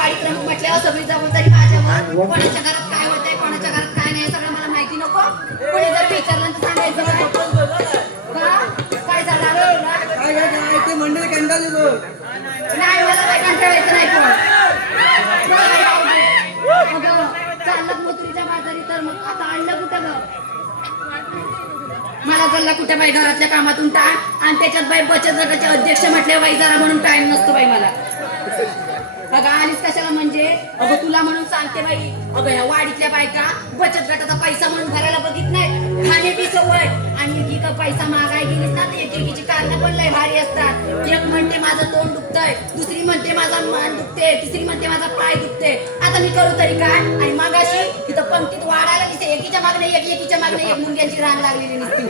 वाडी प्रमुख म्हटल्यावर सगळी जबाबदारी माझ्यावर. कोणाच्या घरात काय होतंय कोणाच्या घरात काय नाही सगळं मला माहिती नको. कोणी जर विचारलं तर सांगायचं काय झालं काय ते मंडळ कंटाळले बघ. नाही मला काय कंटाळायचं नाही पण चाललं मथुरीच्या बाजारी तर मग आता आणलं कुठं ग मला चालला कुठे बाई घरातल्या कामातून टाळ आणि त्याच्यात बाई बचत गटाचे अध्यक्ष म्हटले बाई जरा म्हणून टाइम नसतो बाई मला. अगं आलीच कशाला म्हणजे अगं तुला म्हणून सांगते बाई अगं ह्या वाडीतल्या बायका बचत गटाचा पैसा म्हणून भरायला बघित नाही खाण्याची सवय आणि एकी का पैसा मागाय गेलीस ना तर एकेकीची कारणं पण लय भारी असतात. एक म्हणते माझं तोंड दुखतंय दुसरी म्हणते माझा मान दुखते तिसरी म्हणते माझा पाय दुखते आता मी करू तरी काय. आणि मागाशी तिथं पंक्तीत वाढायला दिसते एकीच्या मागणे एकीच्या मागणे एक मुंग्यांची रांग लागलेली नसते.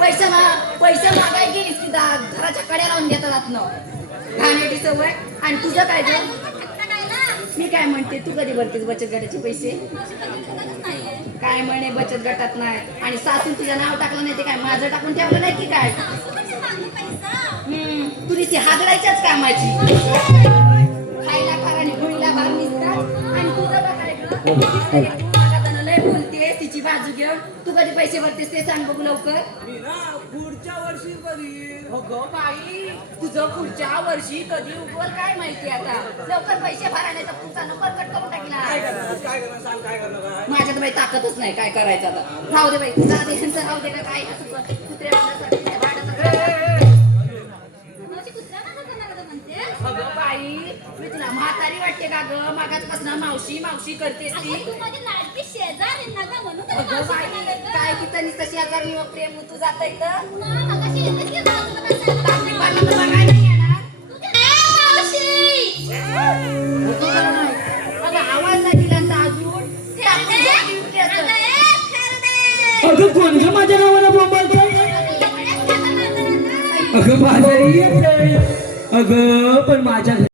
पैसे मागाय गेलीस की घराच्या कड्या लावून घेतात आतनं खाण्याची सवय. आणि तुझं काय ग मी काय म्हणते तू कधी भरतेस बचत गटाचे पैसे काय म्हणे बचत गटात नाही आणि सासून तुझं नाव टाकलं नाही ते काय माझं टाकून ठेवलं नाही की काय तुझी ती हागडायच्याच कामाची खायला फार आणि गुळीला भार निघतात. आणि तुझं काय लय बोलतेस तिची बाजू घेऊन तू कधी पैसे भरतेस ते सांग बघू लवकर. मी ना पुढच्या वर्षी कधी अगं बाई तुझं पुढच्या वर्षी कधी उगवल काय माहिती आता लवकर पैसे भरा नाही तर पुढचा नंबर कट करून टाकला. काय करणार सांग काय करणार माझ्यात बाई ताकदच नाही काय करायचं आता राहू दे बाई जा दे यांचं राहू दे का काय असं कुत्र्या अगं बाई मी तुला म्हातारी वाटते का ग मागाचपासून मावशी मावशी करतेस ती अगं बाई काय तिथं नुसतं शेजारी प्रेम तू जाता इथं बघाय नाही येणार अगं आवाज नाही दिला तर अजून अगं कोण ग माझ्या नावाला बोंबालतोय अगं बाजारी येते अगं पण माझ्या